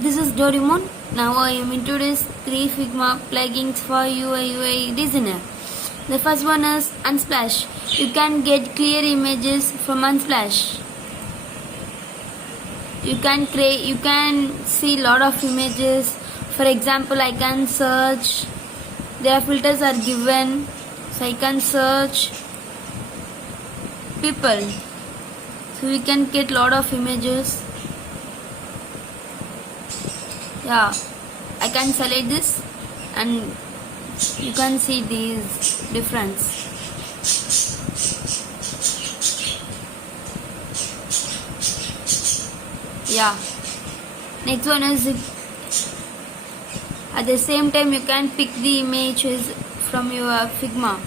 This is Doraemon. Now I am introduce 3 Figma plugins for UI designer. The first one is Unsplash. You can get clear images from Unsplash. You can see lot of images. For example, I can search. Their filters are given, so I can search people. So we can get lot of images. Yeah, I can select this and you can see these difference. Yeah, next one is at the same time you can pick the images from your Figma.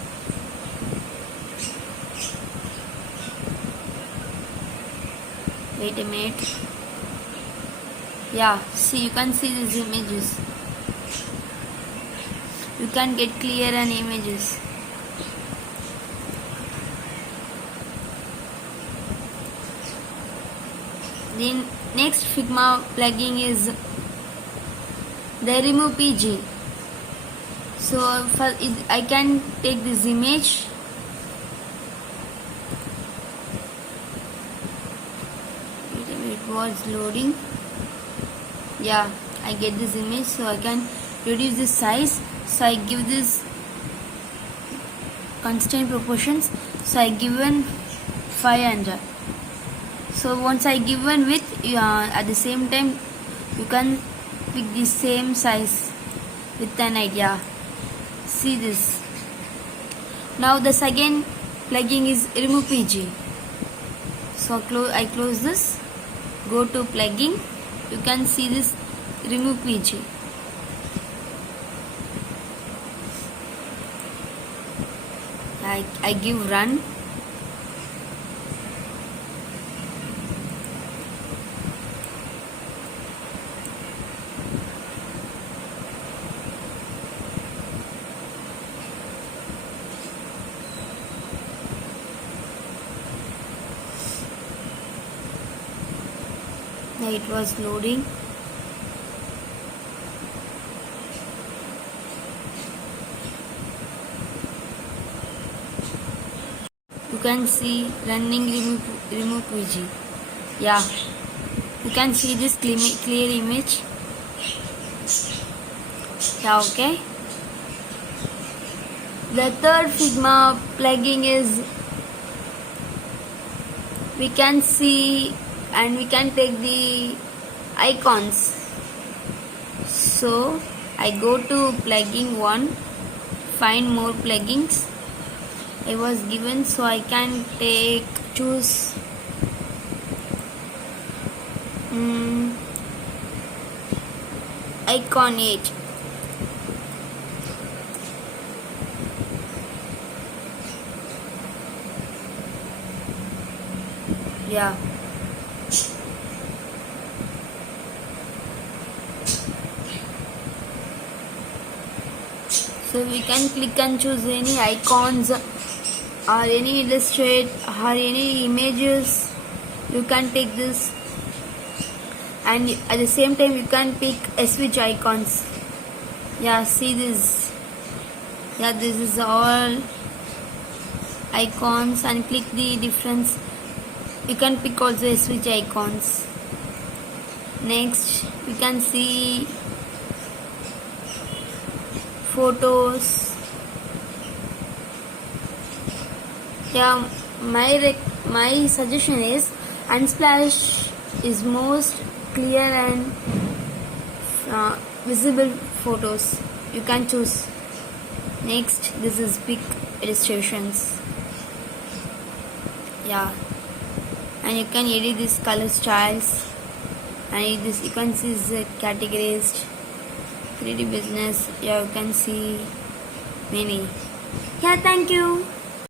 Wait a minute. Yeah, see, you can see these images. You can get clear and images. The next Figma plugin is the remove PG. So I can take this image. It was loading. Yeah, I get this image, so I can reduce this size. So I give this constant proportions. So I given 500. So once I given width, at the same time you can pick the same size with an idea. See this. Now the second plugin is remove PG. So I close this. Go to plugin. You can see this remove PG. I give run. It was loading. You can see running remove PG. Yeah, you can see this clear image. Yeah, okay. The third Figma plugin is we can see and we can take the icons. So I go to plugin 1, find more plugins. I was given, so I can choose icon 8. Yeah. So we can click and choose any icons or any illustrate or any images. You can take this, and at the same time you can pick switch icons. Yeah, see this. Yeah, this is all icons, and click the difference. You can pick also switch icons. Next you can see photos. Yeah, my suggestion is Unsplash is most clear and visible photos. You can choose. Next, this is pick illustrations. Yeah, and you can edit these color styles, and this you can see is categorized 3D business. Yeah, you can see many. Yeah, thank you.